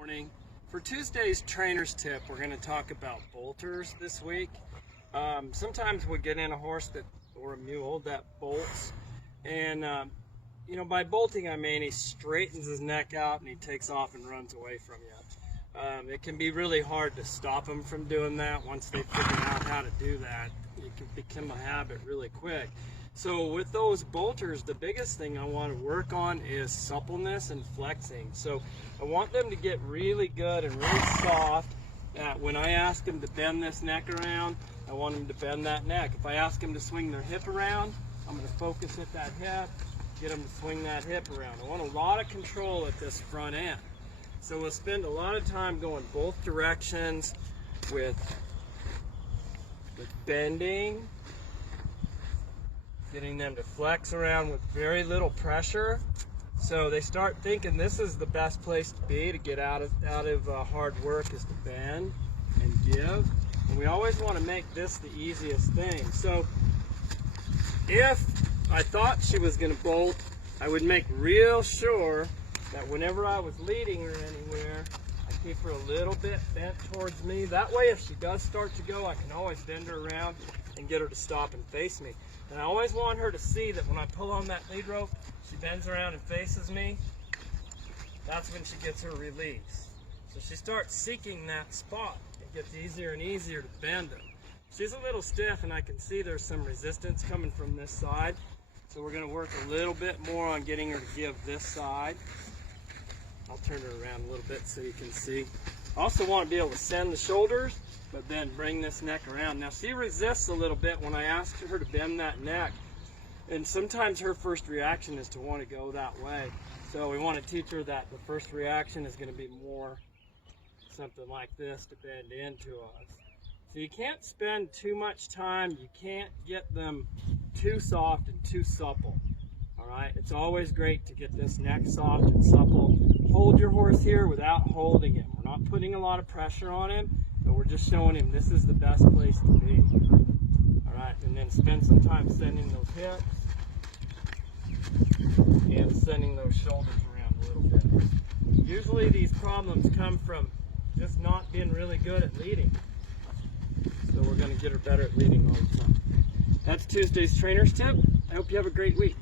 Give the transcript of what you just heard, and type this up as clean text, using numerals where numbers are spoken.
Morning. For Tuesday's trainer's tip, we're going to talk about bolters this week. Sometimes we get in a horse or a mule that bolts, and by bolting I mean he straightens his neck out and he takes off and runs away from you. It can be really hard to stop them from doing that. Once they figure out how to do that, it can become a habit really quick. So with those bolters, the biggest thing I want to work on is suppleness and flexing. So I want them to get really good and really soft. When I ask them to bend this neck around, I want them to bend that neck. If I ask them to swing their hip around, I'm going to focus at that hip, get them to swing that hip around. I want a lot of control at this front end. So we'll spend a lot of time going both directions with bending, getting them to flex around with very little pressure, so they start thinking this is the best place to be to get out of hard work, is to bend and give. And we always want to make this the easiest thing. So if I thought she was going to bolt, I would make real sure that whenever I was leading her anywhere, I keep her a little bit bent towards me. That way if she does start to go, I can always bend her around and get her to stop and face me. And I always want her to see that when I pull on that lead rope, she bends around and faces me. That's when she gets her release. So she starts seeking that spot. It gets easier and easier to bend her. She's a little stiff and I can see there's some resistance coming from this side. So we're going to work a little bit more on getting her to give this side. I'll turn her around a little bit so you can see. I also want to be able to send the shoulders, but then bring this neck around. Now she resists a little bit when I ask her to bend that neck, and sometimes her first reaction is to want to go that way. So we want to teach her that the first reaction is going to be more something like this to bend into us. So you can't spend too much time, you can't get them too soft and too supple. Alright, it's always great to get this neck soft and supple. Hold your horse here without holding him. We're not putting a lot of pressure on him, but we're just showing him this is the best place to be. Alright, and then spend some time sending those hips and sending those shoulders around a little bit. Usually these problems come from just not being really good at leading. So we're going to get her better at leading all the time. That's Tuesday's trainer's tip. I hope you have a great week.